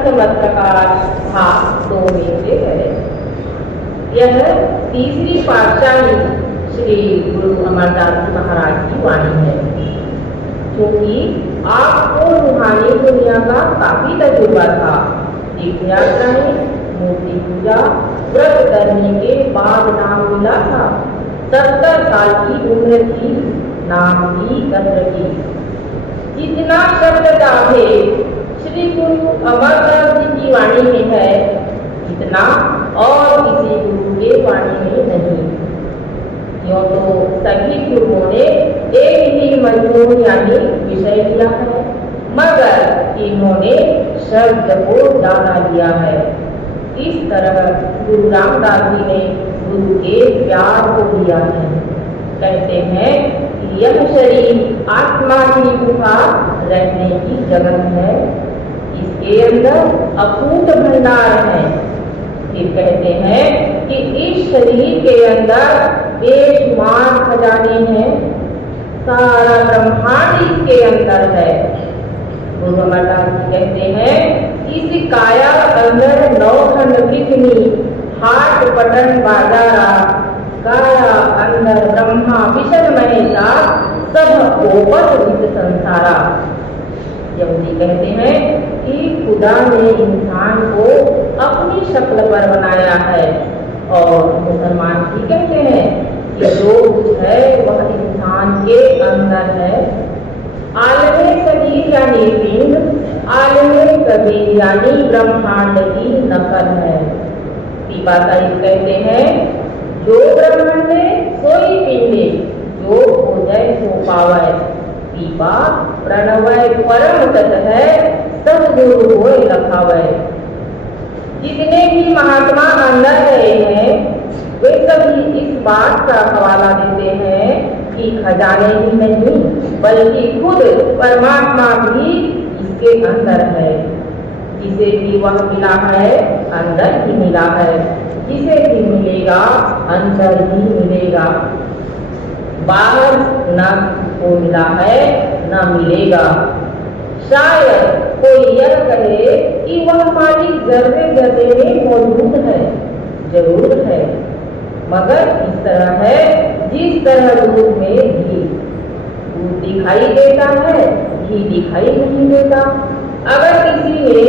चमत्कार भाग 2 में से है। यह तीसरी पातशाही श्री गुरु अमरदास जी महाराज की वाणी है। क्योंकि आपको रूहानी दुनिया का काफी तजुर्बा था, तीर्थ यात्राएं, मूर्ति पूजा, व्रत करने के बाद नाम मिला था। 70 साल की उम्र थी, नाम की कद्र की। जितना शब्द गाभे श्री गुरु अमरदास जी की वाणी में है, इतना और किसी गुरु के वाणी में नहीं। क्यों तो सभी गुरुओं ने एक ही मजमून यानी विषय लिया है, मगर इन्होंने शब्द को ज्यादा लिया है। इस तरह गुरु रामदास जी ने गुरु के प्यार को लिया है। कहते हैं कि यह शरीर आत्मा की गुफा रहने की जगह है, इसके अंदर अकूट भंडार है। फिर कहते हैं कि इस शरीर के अंदर बेशुमार खजाने हैं, सारा ब्रह्मांड इसके अंदर है। गुरु अमरदास जी कहते हैं इस काया अंदर 9 खंड बिकनी, हाट पटन बाजारा, काया अंदर ब्रह्मा विष्णु महेशा, सब ओपर विद संसारा। यहूदी कहते हैं कि खुदा ने इंसान को अपनी शक्ल पर बनाया है, और मुसलमान भी कहते हैं कि जो कुछ है वह इंसान के अंदर है। आलमे शरीर यानी पिंड, आलमे कबीर यानी ब्रह्मांड की नकल है। पीपा साहिब कहते हैं जो ब्रह्मांडे सोई पिंडे, जो हो जाए सो पावै। पीपा प्रणवय परम तत् है, सब गुरु होय लखावै। जितने भी महात्मा अंदर गए हैं वे सभी इस बात का हवाला देते हैं कि खजाने ही नहीं बल्कि खुद परमात्मा भी इसके अंदर है। जिसे भी वह मिला है अंदर ही मिला है, जिसे भी मिलेगा अंदर ही मिलेगा। बाहर न को मिला है न मिलेगा। शायद कोई यह कहे कि वह मालिक जर्रे जर्रे में मौजूद है, जरूर है, मगर इस तरह है जिस तरह दूध में घी। दूध दिखाई देता है, घी दिखाई नहीं देता। अगर किसी ने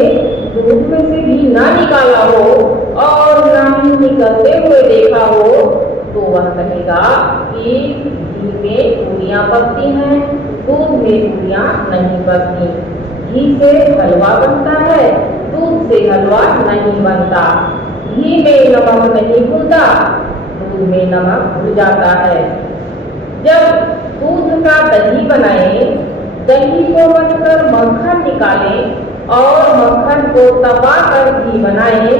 दूध में से घी ना निकाला हो और ना ही निकलते हुए देखा हो तो वह कहेगा कि घी में पूरियां पकती हैं, दूध में पूरियां नहीं पकती। घी से हलवा बनता है, दूध से हलवा नहीं बनता। घी में नमक नहीं घुलता, दूध में नमक घुल जाता है। जब दूध का दही बनाए, दही को बनकर मक्खन निकाले और मक्खन को तपा कर घी बनाए,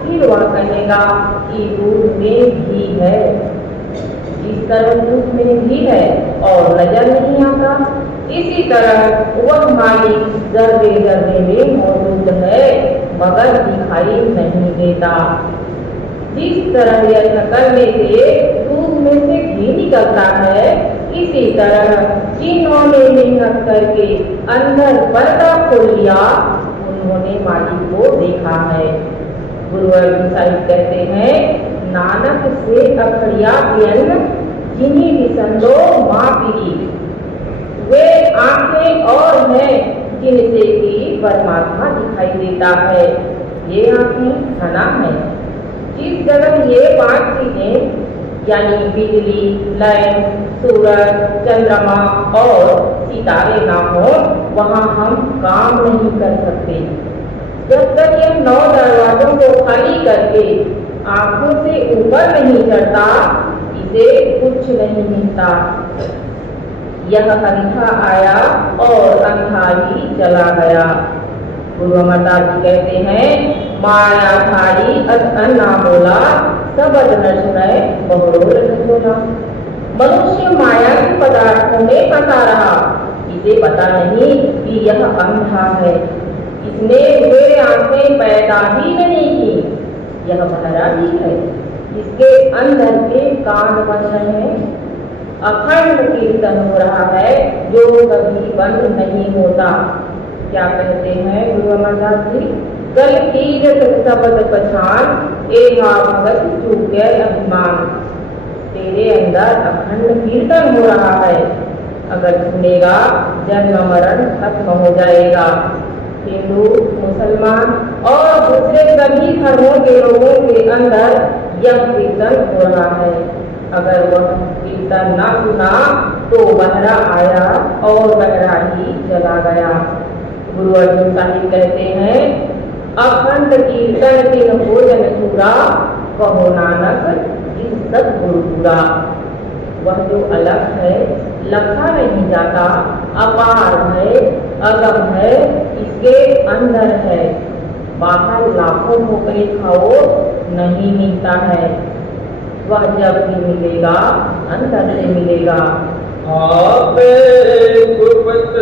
फिर वह कहेगा कि दूध में घी है। इस तरह दूध में घी है और नजर नहीं आता, इसी तरह वह मालिक जर्रे जर्रे में मौजूद है मगर दिखाई नहीं देता। जिस तरह यह करने से दूध में से घी निकलता है, इसी तरह जिन्होंने मेहनत करके अंदर पर्दा खोल लिया उन्होंने मालिक को देखा है। गुरु अर्जुन साहिब कहते हैं नानक से अखड़िया व्यन जिन्हीं विसंदो माँ पीरी। वे आंखें और हैं जिनसे कि परमात्मा दिखाई देता है। ये आंखें धना है। जिस जगह ये 5 चीजें यानी बिजली, लाइन, सूरज, चंद्रमा और सितारे ना हो वहां हम काम नहीं कर सकते। जब तक यह 9 दरवाजों को खाली करके आंखों से ऊपर नहीं चढ़ता इसे कुछ नहीं मिलता। यह अंधा आया और अंधा ही चला गया। गुरु अमरदास जी कहते हैं मायाधारी अन्ना बोला सबद न सुनाए बहुरोल बोला। मनुष्य माया के पदार्थों में फंसा रहा, इसे पता नहीं कि यह अंधा है। इसने वे आंखें पैदा ही नहीं की, यह बहरा भी है। इसके अंदर के कान बन रहे हैं। अखंड कीर्तन हो रहा है जो कभी बंद नहीं होता। क्या कहते हैं गुरु अमरदास जी? कल कीजत शब्द पछान, एहा भगत चूके अभिमान। तेरे अंदर अखंड कीर्तन हो रहा है, अगर सुनेगा जन्म मरण खत्म हो जाएगा। हिंदू, मुसलमान और दूसरे सभी धर्मों के लोगों के अंदर यह कीर्तन हो रहा है। अगर वह कीर्तन ना सुना तो बहरा आया और बहरा ही चला गया। गुरु अर्जुन साहिब कहते हैं, अखंड कीर्तन तिन भोजन चूरा, कहो नानक जिस सतगुरु पूरा। वह जो अलग है, लखा नहीं जाता, अपार है, अगम है, इसके अंदर है। बाहर लाखों ठोकरे खाओ नहीं मिलता है, वह जब भी मिलेगा अंदर से मिलेगा। आपे गुरमत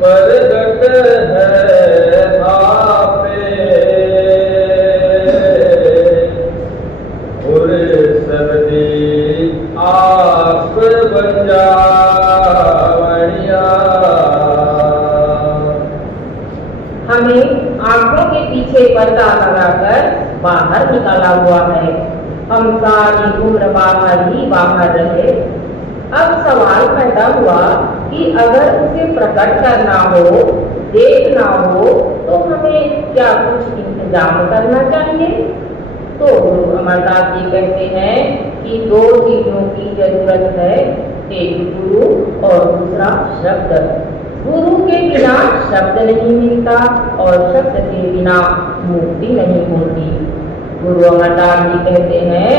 प्रगट है आपे, और सबदी आप बचावनिया। हमें आंखों के पीछे पर्दा लगाकर बाहर निकाला हुआ है, हम सारी उम्र बाहर ही बाहर रहे। अब सवाल पैदा हुआ कि अगर उसे प्रकट करना हो, देखना हो, तो हमें क्या कुछ इंतजाम करना चाहिए? तो गुरु अमरदास जी कहते हैं कि दो चीजों की जरूरत है, एक गुरु और दूसरा शब्द। गुरु के बिना शब्द नहीं मिलता और शब्द के बिना मुक्ति नहीं होती। गुरु अमरदास जी कहते हैं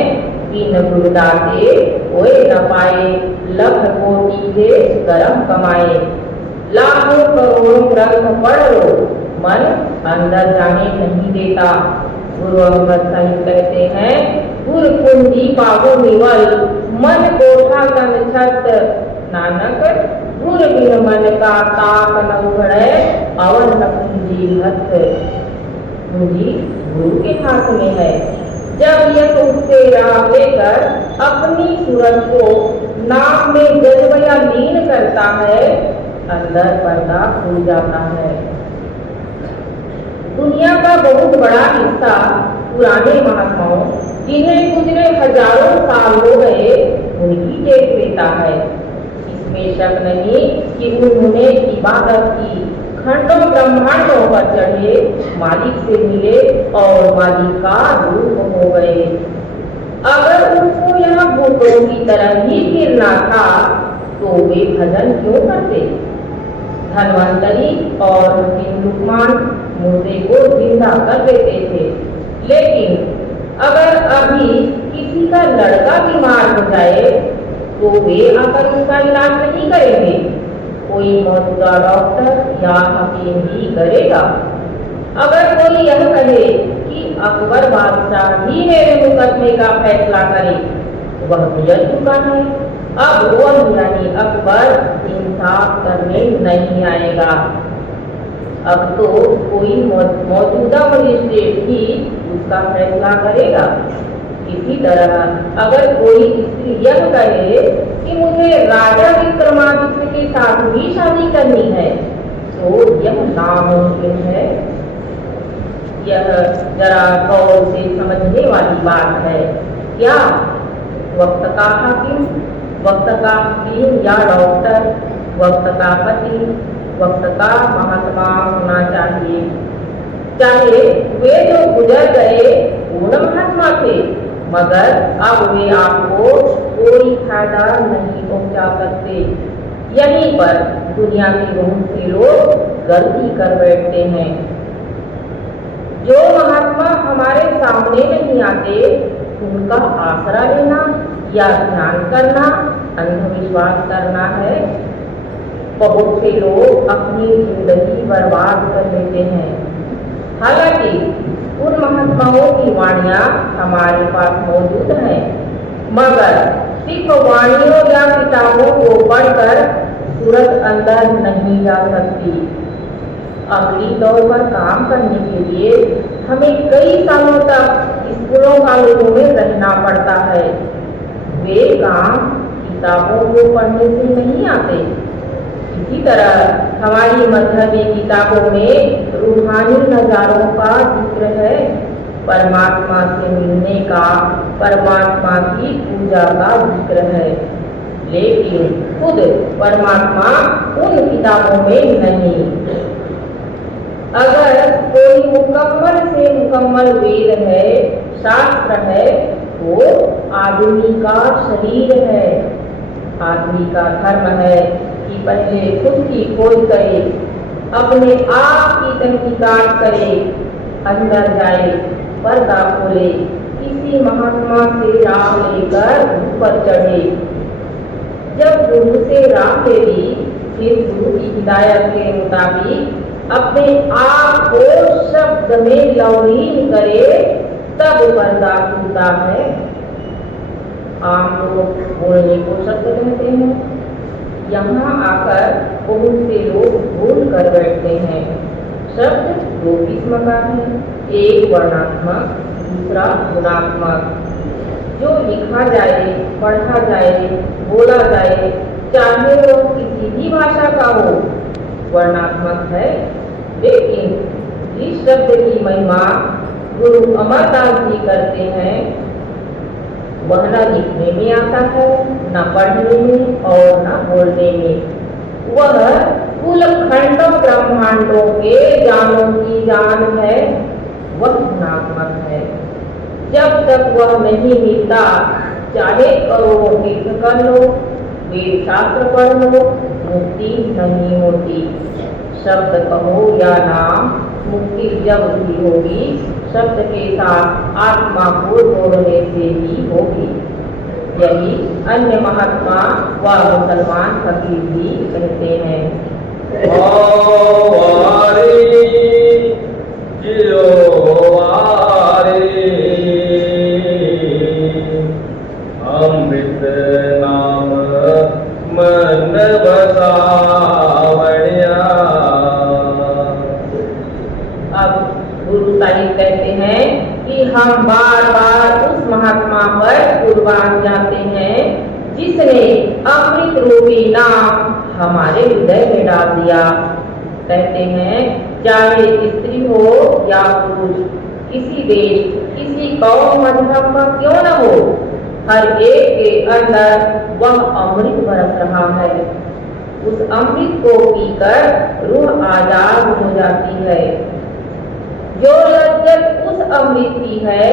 कि न गुरुदाते कोई न पाए, लख कोटि से कर्म कमाए। लाखों करोड़ों ग्रंथ पढ़ लो, मन अंदर जाने नहीं देता। गुरु अमर साहिब कहते हैं, गुर कुंजी पागो निवल, मन कोठा तन छत। नानक गुर बिन मन का ताक न उघड़े, अवन न कुंजी हथ। कुंजी गुरु के हाथ में है। जब यह उससे राह लेकर अपनी सूरत को नाम में जज्ब या लीन करता है, अंदर पर्दा खुल जाता है। दुनिया का बहुत बड़ा हिस्सा पुराने महात्माओं, जिन्हें गुजरे हजारों साल हो गए, उनकी टेक लेता है। इसमें शक नहीं कि उन्होंने इबादत की, खंडों ब्रह्मांडों पर चढ़े, मालिक से मिले और मालिक का रूप हो गए। अगर उनको यह भूतों की तरह ही गिरना था तो वे भजन क्यों करते? धनवंतरी और लुकमान मुर्दे को जिंदा कर देते थे, लेकिन अगर अभी किसी का लड़का बीमार हो जाए तो वे आकर उसका इलाज नहीं करेंगे, कोई मौजूदा डॉक्टर या हकीम ही करेगा। अगर कोई यह कहे कि अकबर बादशाह ही मेरे मुकदमे का फैसला करे, वह गुजर चुका है, अब वो यानी अकबर इंसाफ करने नहीं आएगा। अब तो कोई मौजूदा मजिस्ट्रेट ही उसका फैसला करेगा। इसी तरह अगर कोई स्त्री यह कहे कि मुझे राजा विक्रमादित्य के साथ भी शादी करनी है, तो यह नामुमकिन है। यह जरा गौर से समझने वाली बात है। क्या वक्त का हाकिम, वक्त का हकीम या डॉक्टर, वक्त का पति, वक्त का महात्मा होना चाहिए? चाहे वे जो गुजर गए पूर्ण महात्मा थे, मगर अब वे आपको कोई फायदा नहीं पहुंचा सकते। यहीं पर दुनिया के बहुत से लोग गलती कर बैठते हैं। जो महात्मा हमारे सामने नहीं आते, उनका आसरा लेना या ध्यान करना अंधविश्वास करना है। बहुत से लोग अपनी जिंदगी बर्बाद कर लेते हैं। हालांकि उन महात्माओं की वाणियां हमारे पास मौजूद हैं, मगर सिर्फ वाणियों या किताबों को पढ़कर सूरत अंदर नहीं जा सकती। अगली दौर पर काम करने के लिए हमें कई सालों तक स्कूलों कॉलेजों में रहना पड़ता है। वे काम किताबों को पढ़ने से नहीं आते। इसी तरह हमारी मजहबी किताबों में रूहानी नज़ारों का जिक्र है, परमात्मा से मिलने का, परमात्मा की पूजा का जिक्र है, लेकिन खुद परमात्मा उन किताबों में नहीं। अगर कोई मुकम्मल से मुकम्मल वेद है, शास्त्र है, वो आदमी का शरीर है। आदमी का धर्म है कि पहले खुद की खोज करे, अपने आप की तहकीकात करे, अंदर जाए, पर्दा खोले, किसी महात्मा से राह लेकर ऊपर चढ़े। जब गुरु से राह ले ली, फिर गुरु की हिदायत के मुताबिक अपने आप को शब्द में लवलीन करे, तब पर्दा खुलता है। आम लोग बोलने को शब्द कहते हैं, यहाँ आकर बहुत से लोग भूल कर बैठते हैं। शब्द दो किस्म का है, एक वर्णात्मक, दूसरा गुणात्मक। जो लिखा जाए, पढ़ा जाए, बोला जाए, चाहे वो किसी भी भाषा का हो, वर्णात्मक है। लेकिन जिस शब्द की महिमा गुरु अमरदास जी करते हैं, वह न लिखने में आता है, न पढ़ने में और न बोलने में। वह कुल खंडों ब्रह्मांडों के जानों की जान है, वह गुणात्मक है। जब तक वह नहीं मिलता, चाहे करोड़ों तीर्थ कर लो, वेद शास्त्र पढ़ लो, मुक्ति नहीं होती। शब्द कहो या नाम, मुक्ति जब भी होगी, शब्द के साथ आत्मा को जोड़ने से ही होगी। यही अन्य महात्मा व मुसलमान फकीर भी कहते हैं। अमृत नाम मन बसावड़िया। अब गुरु साहिब कहते हैं कि हम बार बार उस महात्मा पर कुर्बान जाते हैं जिसने अमृत रूपी नाम हमारे हृदय में डाल दिया। कहते हैं चाहे स्त्री हो या पुरुष, किसी देश, किसी कौम मजहब का क्यों न हो, हर एक के अंदर वह अमृत बरस रहा है। उस अमृत को पीकर रूह आजाद हो जाती है। जो लज्जत उस अमृत की है,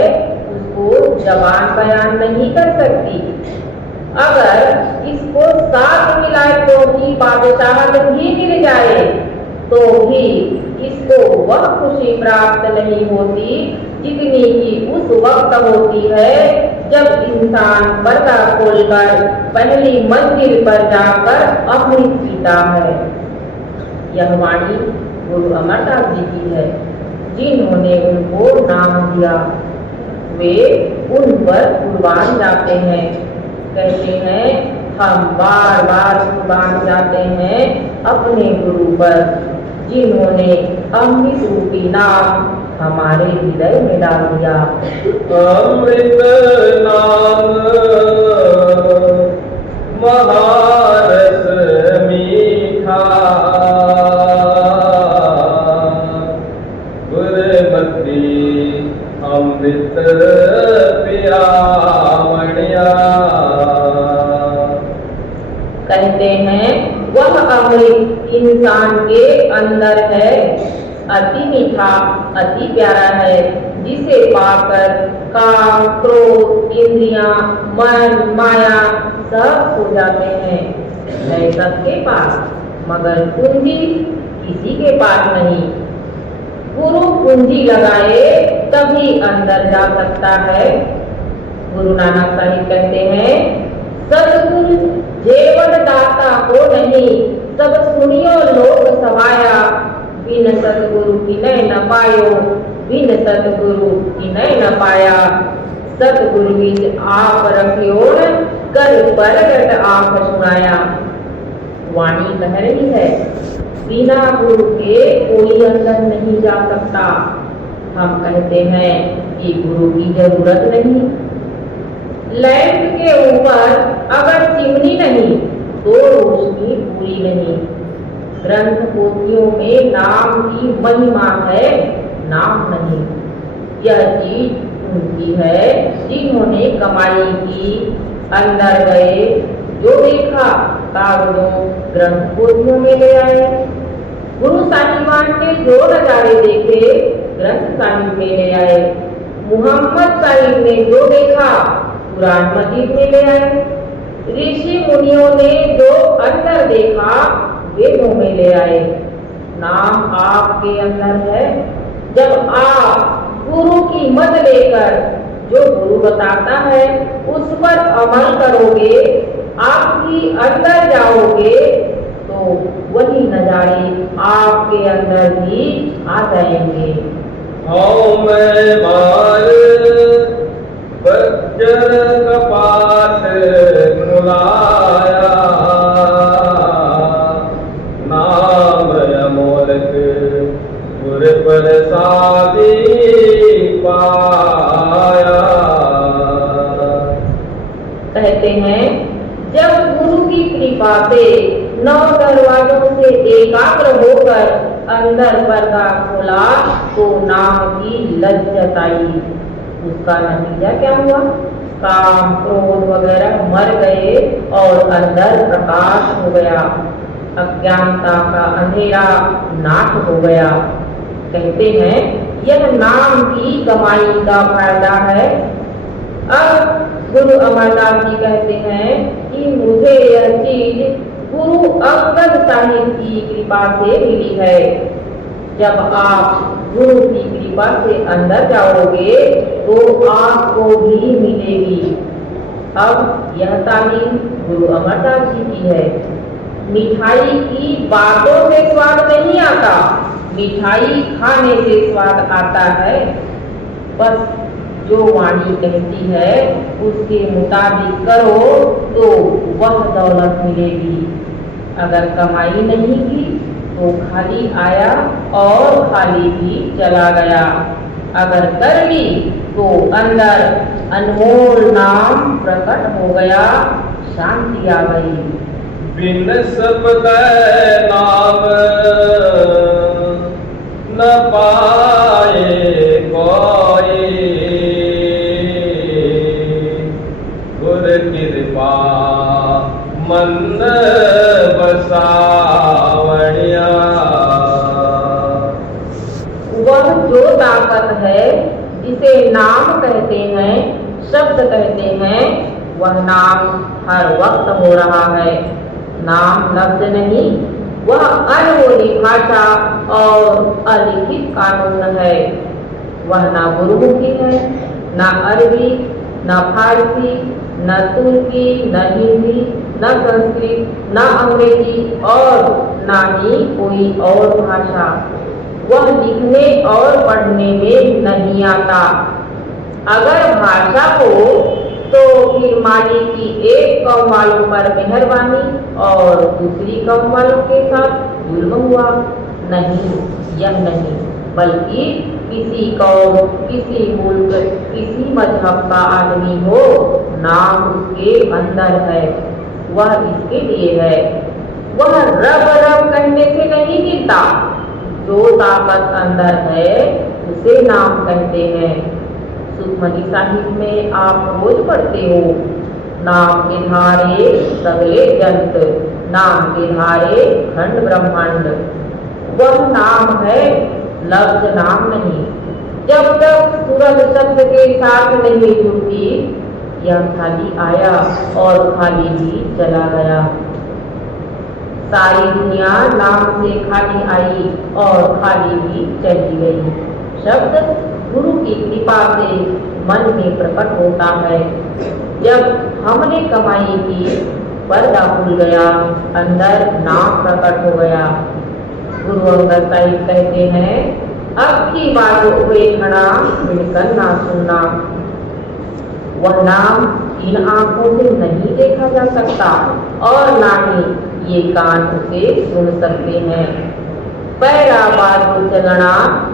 उसको जबान बयान नहीं कर सकती। अगर इसको 7 विलायतों की बादशाहत भी मिल जाए, तो भी इसको वह खुशी प्राप्त नहीं होती जितनी कि उस वक्त होती है जब इंसान पर्दा खोलकर पहली मंजिल पर जाकर अमृत पीता है। यह वाणी गुरु अमरदास जी की है, जिन्होंने उनको नाम दिया। वे उन पर कुर्बान जाते हैं। कहते हैं हम बार बार कुर्बान जाते हैं अपने गुरु पर, जिन्होंने अमृत रूपी नाम हमारे हृदय में डाल दिया। अमृत नाम महारस मीठा, गुरमती अमृत पिया मणिया। कहते हैं वह अमृत इंसान के अंदर है, अति मीठा, अति प्यारा है, जिसे पाकर काम, क्रोध, इंद्रियां, मन, माया सब खो जाते हैं। है सबके पास, मगर कुंजी किसी के पास नहीं। गुरु कुंजी लगाए तभी अंदर जा सकता है। गुरु नानक साहिब कहते हैं सदगुरु जेवन दाता को नहीं, सब सुनियो लोक सवाया। बिन सतगुरु किनय न पायो, बिन सतगुरु किनय न पाया। सतगुरु बीच आप रखियोन, कर परगट आप सुनाया। वाणी कह रही है बिना गुरु के कोई अंदर नहीं जा सकता। हम कहते हैं कि गुरु की जरूरत नहीं। लैंप के ऊपर अगर चिमनी नहीं तो रोशनी पूरी नहीं। ग्रंथ पोथियों में नाम की महिमा है, नाम नहीं। यह चीज उनकी है जिन्होंने कमाई की, अंदर गए, जो देखा कागजों ग्रंथ पोथियों में ले आए। गुरु साहिबान ने जो नजारे देखे ग्रंथ साहिब में ले आए। मुहम्मद साहिब ने जो देखा कुरान मजीद में ले आए। ऋषि मुनियों ने जो अंदर देखा वेदों में ले आए। नाम आपके अंदर है। जब आप गुरु की मत लेकर जो गुरु बताता है उस पर अमल करोगे, आपकी अंदर जाओगे, तो वही नजारे आपके अंदर भी आ जाएंगे। मैं मार बज्जर कपाट मुलाया, नाम अमोलक गुर प्रसादी पाया। कहते हैं जब गुरु की कृपा से 9 दरवाजों से एकाग्र होकर अंदर पर्दा खोला तो नाम की लज्जत आई। उसका नतीजा क्या हुआ? काम क्रोध वगैरह मर गए और अंदर प्रकाश हो गया। अज्ञानता का अंधेरा नाश हो गया। कहते हैं यह नाम की कमाई का फायदा है। अब गुरु अमरदास जी कहते हैं कि मुझे यह चीज गुरु अंगद साहिब की कृपा से मिली है। जब आप गुरु की कृपा से अंदर जाओगे तो आपको भी मिलेगी। अब यह तालीम गुरु अमरदास जी की है। मिठाई की बातों से स्वाद नहीं आता, मिठाई खाने से स्वाद आता है। बस जो वाणी कहती है उसके मुताबिक करो तो वह दौलत मिलेगी। अगर कमाई नहीं की तो खाली आया और खाली भी चला गया। अगर कर ली तो अंदर अनमोल नाम प्रकट हो गया, शांति आ गई। बिन शब्द नाम न पाए कोई, गुर कृपा मन बसावणिया। वह जो ताकत है जिसे नाम कहते हैं, शब्द कहते हैं, वह नाम हर वक्त हो रहा है। नाम लफ्ज नहीं, वह अनमोली भाषा और अलिखित कानून है। वह ना गुरुमुखी है, ना अरबी, ना फारसी, न तुर्की, न हिंदी, न संस्कृत, न अंग्रेजी और न ही कोई और भाषा। वह लिखने और पढ़ने में नहीं आता। अगर भाषा हो तो फिर माली की एक कौम वालों पर मेहरबानी और दूसरी कौम वालों के साथ जुल्म हुआ। नहीं, यह नहीं, बल्कि किसी कौम, किसी मुल्क, किसी मजहब का आदमी हो, नाम उसके अंदर है, वह इसके लिए है। वह रब रब कहने से नहीं मिलता। जो ताकत अंदर है उसे नाम कहते हैं। सुखमनी साहिब में आप रोज पढ़ते हो, नाम के धारे सगले जंत, नाम के धारे खंड ब्रह्मांड। वह नाम है, लफ्ज नाम नहीं। जब तक सूरज शब्द के साथ नहीं जुड़ती, यह खाली आया और खाली ही चला गया। सारी दुनिया नाम से खाली आई और खाली ही चली गई। शब्द गुरु की कृपा से मन में प्रकट होता है। जब हमने कमाई की, पर्दा खुल गया, अंदर नाम प्रकट हो गया। गुरु अंगद साहिब कहते हैं, अब की बात देखना, मिलकर ना सुनना। वह नाम इन आंखों से नहीं देखा जा सकता और ना ही ये कान उसे सुन सकते हैं। पैरा बाजू चलना,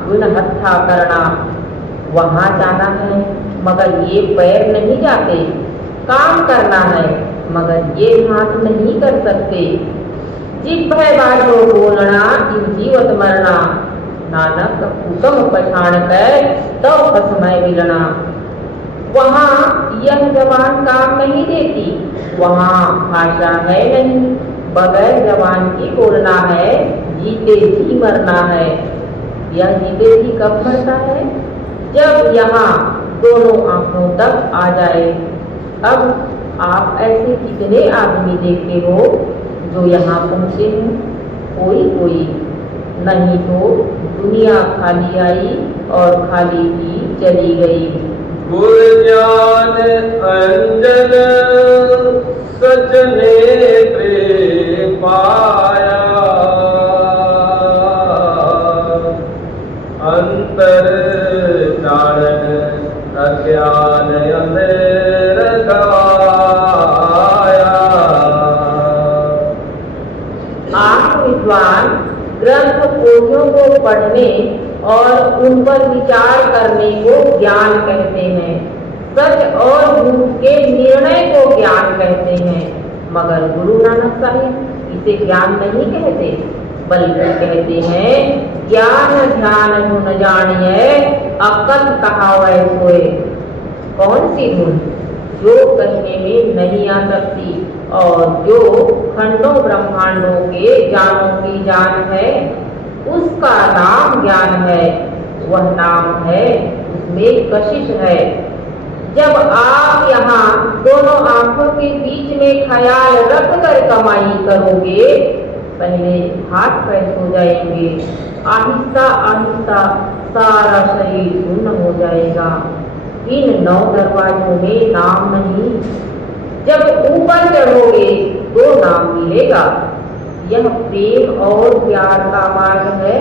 गुण हत्था करना, वहां जाना है मगर ये पैर नहीं जाते। काम करना है मगर ये हाथ नहीं कर सकते। जिभ है बाजो बोलना इन जीवत मरना, नानक हुक्म पछाड़ कर तो कसमय मिलना। वहाँ यह जबान काम नहीं देती, वहाँ भाषा है नहीं, बगैर जबान की बोलना है, जीते जी मरना है। यह जीते जी कब मरता है? जब यहाँ दोनों आंखों तक आ जाए। अब आप ऐसे कितने आदमी देखते हो जो यहाँ पहुँचे हैं? कोई कोई, नहीं तो दुनिया खाली आई और खाली ही चली गई। गुर ज्ञान अंजन सच नेत्रे पाया, अंतर चारण अज्ञान अंधेर गाया। आप विद्वान ग्रंथ पोथियों को पढ़ने और उन पर विचार करने को ज्ञान कहते हैं, सच और झूठ के निर्णय को ज्ञान कहते हैं। मगर गुरु नानक साहिब इसे ज्ञान नहीं कहते, बल्कि कहते हैं ज्ञान ध्यान धुन जानिए अकल कहावै सोए। कौन सी धुन? जो कहने में नहीं आ सकती और जो खंडों ब्रह्मांडों के जानों की जान है, उसका नाम ज्ञान है। वह नाम है, उसमें कशिश है। जब आप यहाँ दोनों आंखों के बीच में ख्याल रख कर कमाई करोगे, पहले हाथ पैर हो जाएंगे, आहिस्ता आहिस्ता सारा शरीर सुन्न हो जाएगा। इन 9 दरवाजों में नाम नहीं। जब ऊपर चढ़ोगे तो नाम मिलेगा। यह प्रेम और प्यार का मार्ग है,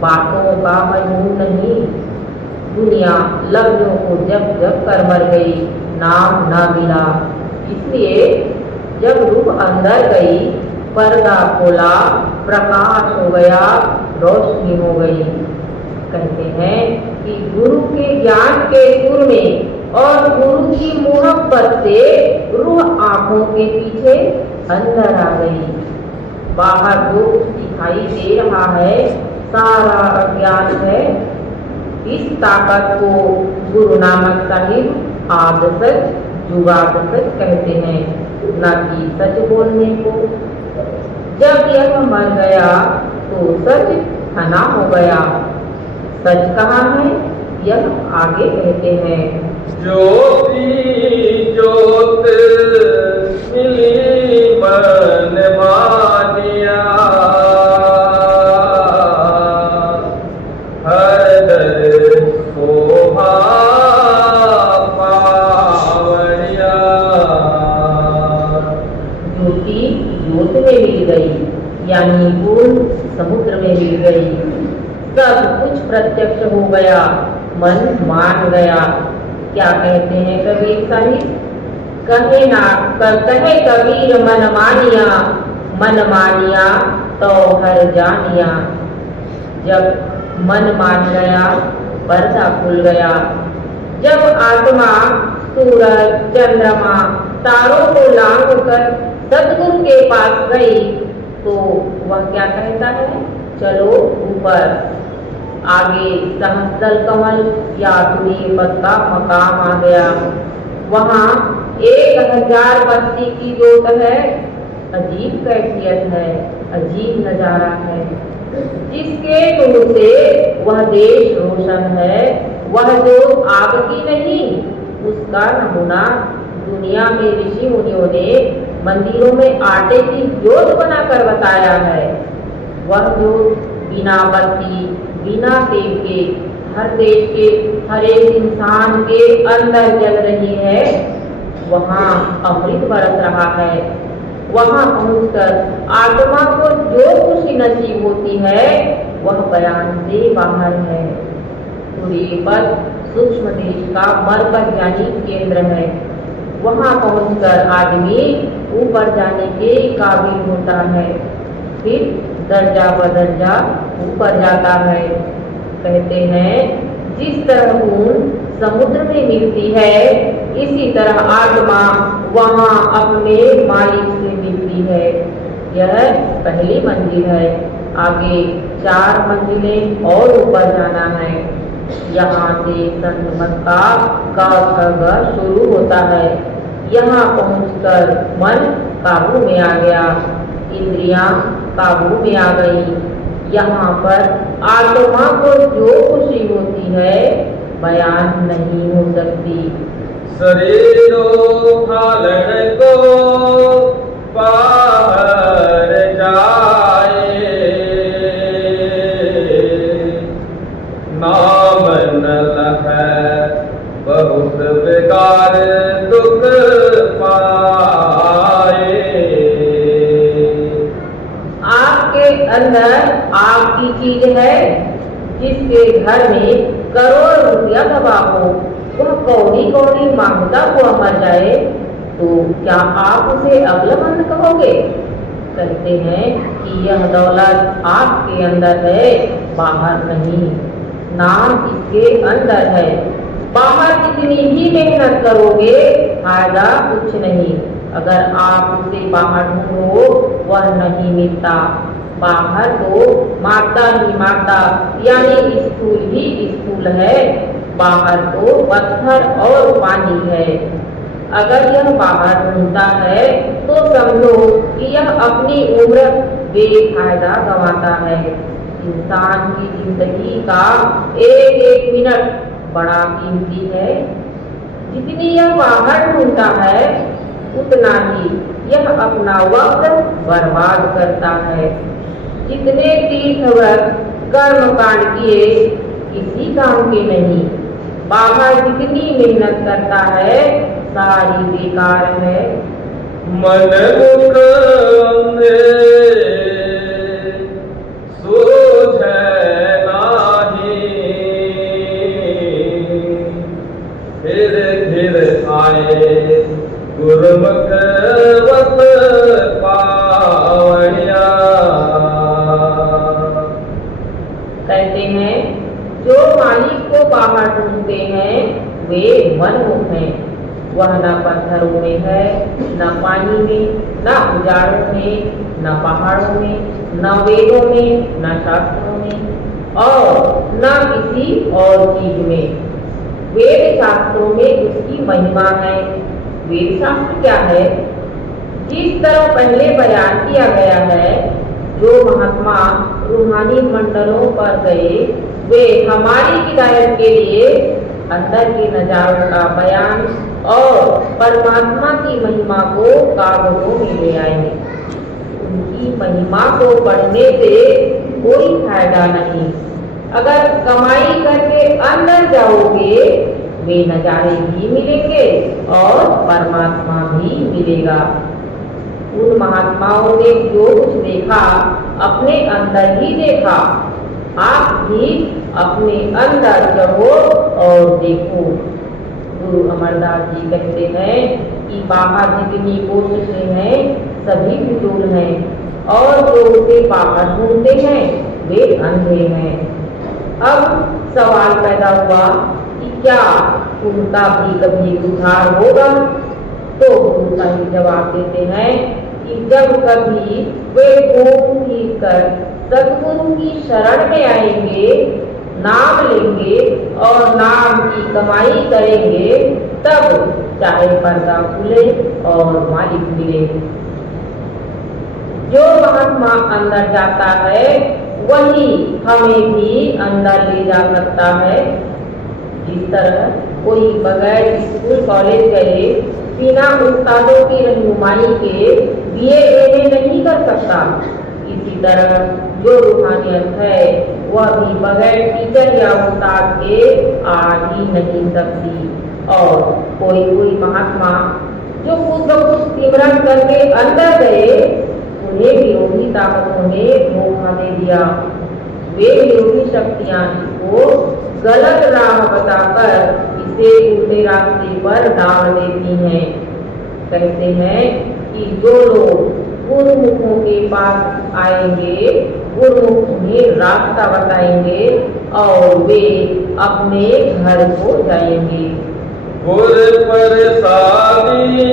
बातों का मजमून नहीं। दुनिया लफ्जों को जब जब कर मर गई, नाम ना मिला। इसलिए जब रूह अंदर गई, पर्दा खोला, प्रकाश हो गया, रोशनी हो गई। कहते हैं कि गुरु के ज्ञान के सुर में और गुरु की मोहब्बत से रूह आंखों के पीछे अंदर आ गई। बाहर जो कुछ दिखाई दे रहा है सारा अज्ञान है। इस ताकत को गुरु नानक साहिब आद सच जुगाद सच कहते हैं, न कि सच बोलने को। जब यह मर गया तो सच फना हो गया। सच कहाँ है? यह आगे कहते हैं। ज्योति ज्योत मिली मन मानिया, हर शोभा पावनिया। ज्योति ज्योत में मिल गई, यानी गुण समुद्र में मिल गई। सब कुछ प्रत्यक्ष हो गया, मन मान गया। क्या कहते हैं कबीर साहिब? कहे ना कहे कबीर मन मानिया तो हर जानिया। जब मन मान गया, पर्दा खुल गया। जब आत्मा सूरज चंद्रमा तारों को लांघ कर सदगुरु के पास गई तो वह क्या कहता है? चलो ऊपर। आगे सहस्त्र कमल या तुरी पद का मकाम आ गया। वहाँ 1000 बत्ती की जोत है। अजीब कैफियत है, अजीब नजारा है। जिसके नूर से वह देश रोशन है, वह जोत आग की नहीं। उसका नमूना दुनिया में ऋषि मुनियों ने मंदिरों में आटे की जोत बनाकर बताया है। वह जोत बिना बत्ती बिना तेल के हर देश के हर एक इंसान के अंदर जल रही है। वहाँ अमृत बरस रहा है। वहाँ पहुंचकर आत्मा को जो खुशी नसीब होती है वह बयान से बाहर है। सूर्यपद सूक्ष्म देश का मरकज यानी केंद्र है। वहाँ पहुंचकर आदमी ऊपर जाने के काबिल होता है, फिर दर्जा बदर्जा ऊपर जाता है। कहते हैं जिस तरह ऊन समुद्र में मिलती है, इसी तरह आत्मा वहाँ अपने मालिक से मिलती है। यह पहली मंजिल है, आगे 4 मंजिलें और ऊपर जाना है। यहाँ से संतमत्ता का घर शुरू होता है। यहाँ पहुंचकर मन काबू में आ गया, इंद्रियां काबू में आ गई। यहाँ पर आत्मा को जो खुशी होती है बयान नहीं हो सकती। शरीरो फालन को पार जाए, नाम नल है बहुत बेकार दुख पाए। आपके अंदर आपकी चीज है, जिसके घर में करोड़ रुपया दबा हो, वह कौड़ी कौड़ी मांगता हुआ मर जाए तो क्या आप उसे अक्लमंद कहोगे? कहते हैं कि यह दौलत आपके अंदर है, बाहर नहीं। नाम इसके अंदर है। बाहर कितनी भी मेहनत करोगे फायदा कुछ नहीं। अगर आप उसे बाहर ढूंढो वह नहीं मिलता। बाहर तो मारता ही मारता, यानी स्थूल ही स्थूल है। बाहर तो पत्थर और पानी है। अगर यह बाहर ढूंढता है तो समझो कि यह अपनी उम्र बेफायदा गंवाता है। इंसान की जिंदगी का एक एक मिनट बड़ा कीमती है। जितनी यह बाहर ढूंढता है उतना ही यह अपना वक्त बर्बाद करता है। जितने तीर्थव्रत कर्म कांड किए किसी काम के नहीं। बाहर जितनी मेहनत करता है सारी बेकार है। मन मुख अंधे सूझे नाही, फिर फिर आए गुरुमुख वत पावैया। कहते हैं जो मालिक को बाहर ढूंढते हैं वे मनमुख हैं। वह न पत्थरों में है, न पानी में, न उजाड़ों में, न पहाड़ों में, न वेदों में, न शास्त्रों में और न किसी और चीज में। वेद शास्त्रों में उसकी महिमा है। वेद शास्त्र क्या है? जिस तरह पहले बयान किया गया है, जो महात्मा रूहानी मंडलों पर गए वे हमारी हिदायत के लिए अंदर के नजारों का बयान और परमात्मा की महिमा को कागजों में ले आएंगे। उनकी महिमा को पढ़ने से कोई फायदा नहीं। अगर कमाई करके अंदर जाओगे वे नजारे भी मिलेंगे और परमात्मा भी मिलेगा। उन महात्माओं ने जो कुछ देखा अपने अंदर ही देखा। आप भी अपने अंदर चढ़ो और देखो। गुरु अमरदास जी कहते हैं कि बाहर जितनी कोशिशें हैं सभी फिजूल हैं और जो उसे बाहर ढूंढते हैं वे अंधे हैं। अब सवाल पैदा हुआ कि क्या उनका भी कभी उद्धार होगा? तो गुरु साहिब जवाब देते हैं कि जब कभी वे घूम फिर कर सतगुरु की शरण में आएंगे, नाम लेंगे और नाम की कमाई करेंगे, तब चाहे पर्दा खुले और मालिक मिले। जो महात्मा अंदर जाता है वही हमें भी अंदर ले जा सकता है। जिस तरह कोई बगैर स्कूल कॉलेज गए बिना उस्तादों की रहनुमाई के बीए एमए नहीं कर सकता, इसी तरह जो रूहानियत है वह भी बगैर टीचर या उस्ताद के आ ही नहीं सकती। और कोई कोई महात्मा जो खुद ब खुद सिमरन करके अंदर गए उन्हें विरोधी ताकतों ने धोखा दे दिया। वे विरोधी शक्तियां इसको गलत राह बताकर इसे उल्टे रास्ते पर डाल देती हैं। कहते हैं कि जो लोग गुरुमुखों के पास आएंगे गुरुमुख उन्हें रास्ता बताएंगे और वे अपने घर को जाएंगे। गुर प्रसादी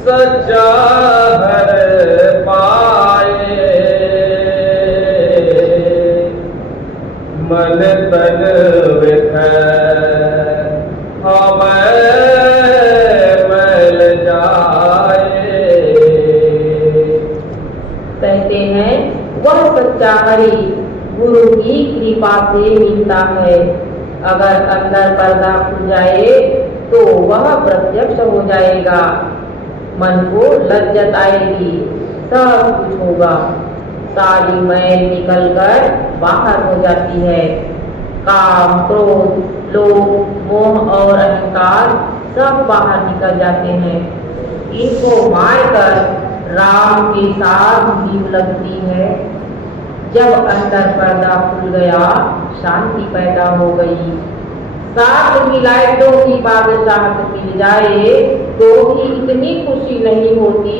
सच्चा हर पाए, तन विखै हमें मैल जाए। कहते हैं वह सच्चा हरि गुरु की कृपा से मिलता है। अगर अंदर पर्दा खुल जाए तो वह प्रत्यक्ष हो जाएगा। मन को लज्जत आएगी, सब कुछ होगा। सारी मैल निकलकर बाहर हो जाती है। काम, क्रोध, लोभ, मोह और अहंकार सब बाहर निकल जाते हैं। इनको मारकर राम के साथ भीड़ लगती है। जब अंदर पर्दा खुल गया, शांति पैदा हो गई। 7 विलायतों की बादशाहत मिल जाए तो भी इतनी खुशी नहीं होती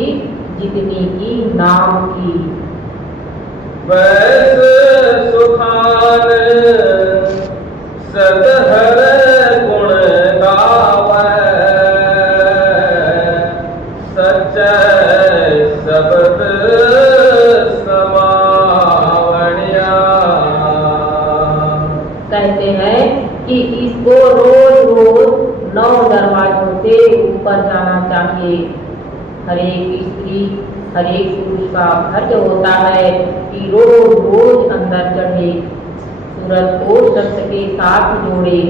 जितनी की नाम की। वैस सुखान सदहर गुण गावै सच्चै शब्द समावणिया। कहते हैं कि इसको रोज रोज 9 दरवाजों से ऊपर जाना चाहिए। हर एक स्त्री, हर एक पुरुष का फर्ज होता है कि रोज रोज अंदर चढ़े, सूरज को सत्य के साथ जोड़े।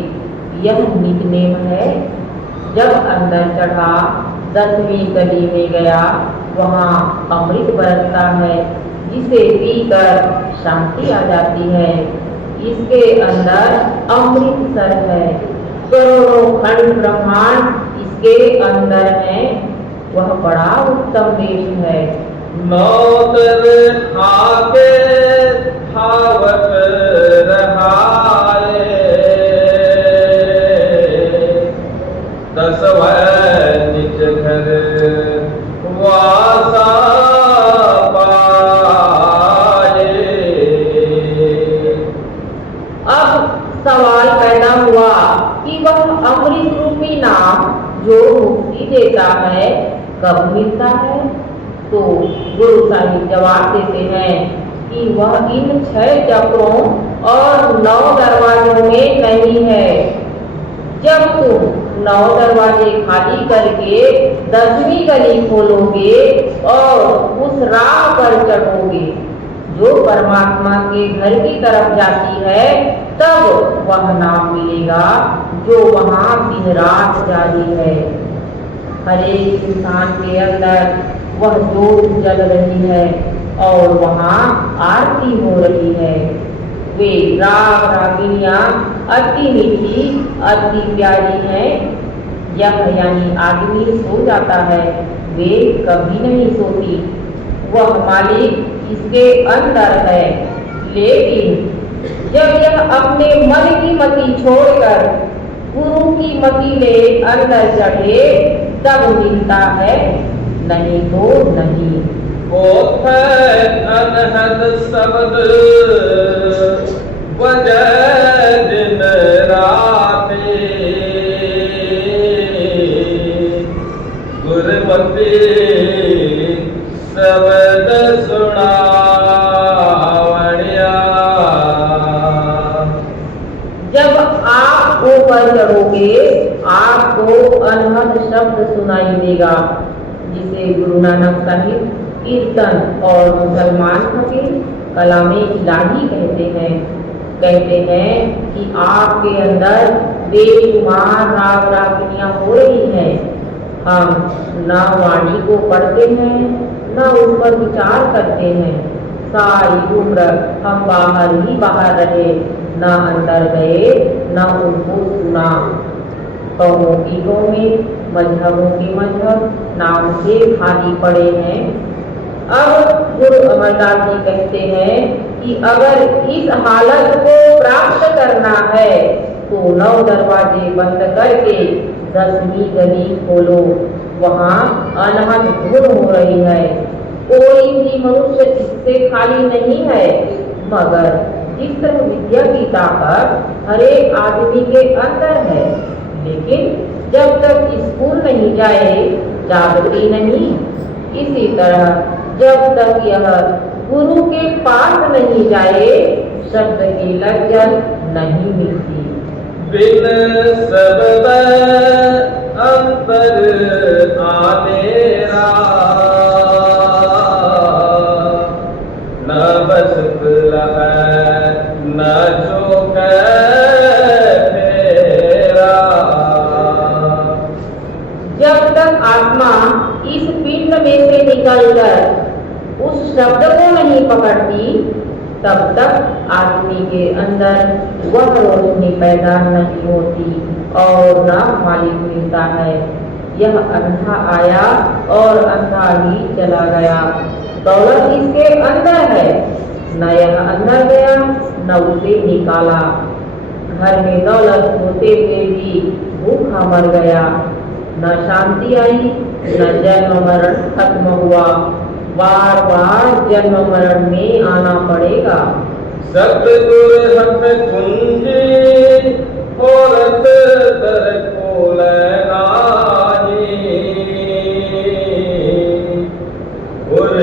यह नितनेम है। जब अंदर चढ़ा, 10वीं गली में गया, वहाँ अमृत बरसता है जिसे पीकर शांति आ जाती है। इसके अंदर अमृतसर है। करोड़ों खंड ब्रह्मांड इसके अंदर है। वह बड़ा उत्तम देश है। नौतर खाके धावत रहाए 10वें निज घर वासा पाए। अब सवाल पैदा हुआ कि वह अमृत रूपी नाम जो मुक्ति देता है कब मिलता है? तो गुरु साहिब जवाब देते हैं कि वह इन 6 चक्रों और 9 दरवाजों में नहीं है। जब तुम 9 दरवाजे खाली करके 10वीं गली खोलोगे और उस राह पर चढ़ोगे जो परमात्मा के घर की तरफ जाती है, तब वह नाम मिलेगा जो वहाँ दिन रात जारी है। हर एक इंसान के अंदर वह ज्योत जल रही है और वहाँ आरती हो रही है। वे राग रागिनियाँ अति मीठी, अति प्यारी हैं। यह यानी आदमी सो जाता है, वे कभी नहीं सोती। वह मालिक इसके अंदर है। लेकिन जब यह अपने मन की मति छोड़कर गुरु की मति ले अंदर चढ़े तब मिलता है, नहीं तो नहीं। ओथे अनहद शब्द वजह दिन राती गुरमति शब्द सुनावणिया। जब आप ऊपर चढ़ोगे आपको अनहद शब्द सुनाई देगा, जिसे गुरु नानक साहिब कीर्तन और मुसलमान फकीर कलामे इलाही कहते हैं। कहते हैं कि आपके अंदर बेशुमार राग रागिनियाँ हो रही हैं। हम न वाणी को पढ़ते हैं, न उस पर विचार करते हैं। सारी उम्र हम बाहर ही बाहर रहे, न अंदर गए, न उनको सुना। कौमों की कौमें, मजहबों के मजहब नाम से खाली पड़े हैं। अब गुरु अमरदास जी कहते हैं कि अगर इस हालत को प्राप्त करना है तो 9 दरवाजे बंद करके 10वीं गली खोलो। वहाँ अनहद धुन हो रही है। कोई भी मनुष्य इससे खाली नहीं है, मगर जिस विद्या की ताकत हर एक आदमी के अंदर है, लेकिन जब तक स्कूल नहीं जाए जागती नहीं। इसी तरह जब तक यह गुरु के पास नहीं जाए शब्द की लज्जत नहीं मिलती। बिन सबब अंतर आनेरा न बसत लहै न जो फेरा। जब तक आत्मा इस पिंड में से निकलकर उस शब्द को नहीं पकड़ती, तब तक आदमी के अंदर वह रोशनी पैदा नहीं होती और न मालिक मिलता है। यह अंधा आया और अंधा ही चला गया। दौलत इसके अंदर है, न यह अंदर गया न उसे निकाला। घर में दौलत होते हुए भी भूखा मर गया। न शांति आई, न जन्म मरण खत्म हुआ। बार बार जन्म मरण में आना पड़ेगा। सतगुर हथ कुंजी औरत दर को लहराही उर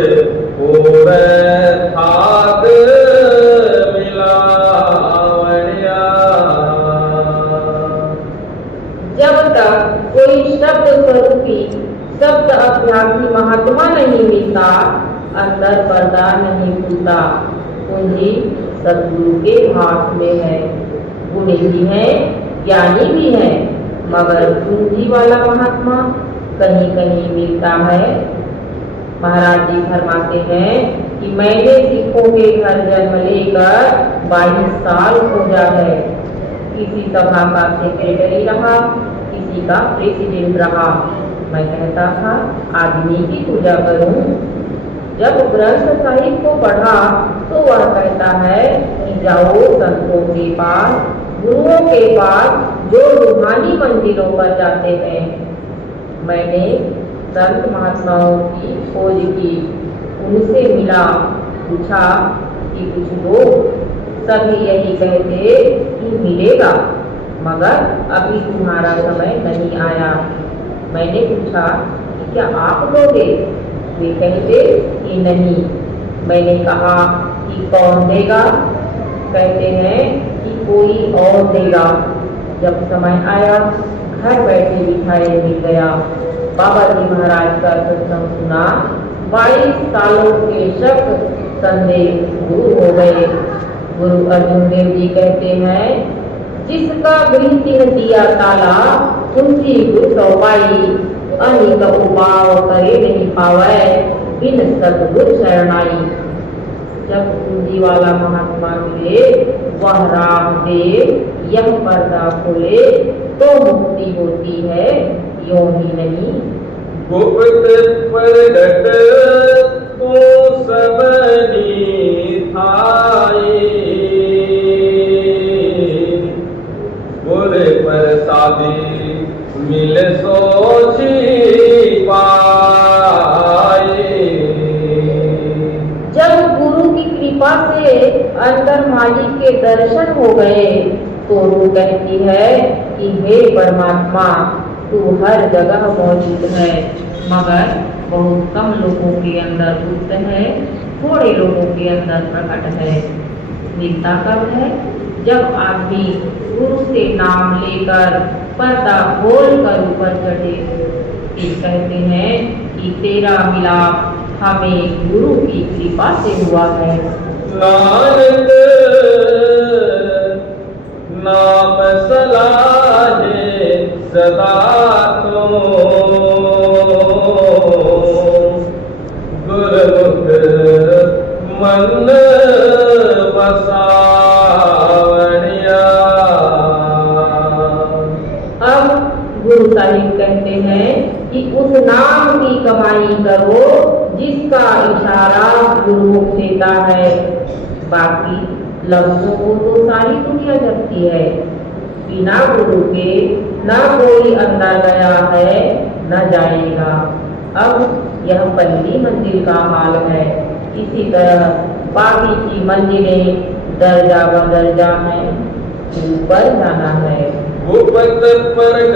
होवे थाद मिलावड़िया। जब तक कोई शब्द स्वरूपी शब्द अभ्यासी महात्मा नहीं मिलता, अंदर पर्दा नहीं खुलता। कुंजी सदगुरु के हाथ में है। गुणी भी है, ज्ञानी भी है, मगर कुंजी वाला महात्मा कहीं कहीं मिलता है। महाराज जी फरमाते हैं कि मैंने सिखों के घर जन्म लेकर 22 साल हो जा है। किसी सभा का सेक्रेटरी रहा, किसी का प्रेसिडेंट रहा। मैं कहता था आदमी की पूजा करूं। जब ग्रंथ साहिब को पढ़ा तो वह कहता है कि जाओ संतों के पास, गुरुओं के पास जो रूहानी मंदिरों पर जाते हैं। मैंने संत महात्माओं की खोज की, उनसे मिला, पूछा कि कुछ लोग सभी यही कहते कि मिलेगा, मगर अभी तुम्हारा समय नहीं आया। मैंने पूछा कि क्या आप दोगे? वे कहते कि नहीं। मैंने कहा कि कौन देगा? कहते हैं कि कोई और देगा। जब समय आया, घर बैठे बिठाए मिल गया। बाबा जी महाराज का सत्संग सुना। 22 सालों के शक संदेह दूर हो गए। गुरु अर्जुन देव जी कहते हैं, जिसका गृह तीन दिया ताला, उनकी गुरु सौपाई। अनेक उपाव करे नहीं पावे, बिन सतगुरु शरणाई। जब कुंजी वाला महात्मा मिले, वह रामदेव यह पर्दा खोले तो मुक्ति होती है, यों ही नहीं। गुप्त प्रगट को सबनी थाई गुर प्रसादी मिल सोची पाए। जब गुरु की कृपा से अंदर मालिक के दर्शन हो गए तो रूह कहती है कि हे परमात्मा, तू हर जगह मौजूद है, मगर बहुत कम लोगों के अंदर गुप्त है, थोड़े लोगों के अंदर प्रकट है। मिलता कब है? जब आदमी गुरु से नाम लेकर पर्दा खोल कर ऊपर चढ़े। फिर कहते हैं कि तेरा मिलाप हमें गुरु की कृपा से हुआ है। नानक नाम सलाहे सदा तो गुरुमुख मन बसावड़िया। अब गुरु साहिब कहते हैं कि उस नाम की कमाई करो जिसका इशारा गुरुमुख देता है। बाकी लफ्जों को तो सारी दुनिया जपती है। बिना गुरु के न कोई अंदर गया है न जाएगा। अब यह पहली मंजिल का हाल है। इसी तरह बाकी की मंजिलें दर्जा ब दर्जा हैं, ऊपर जाना है। गुप्त प्रगट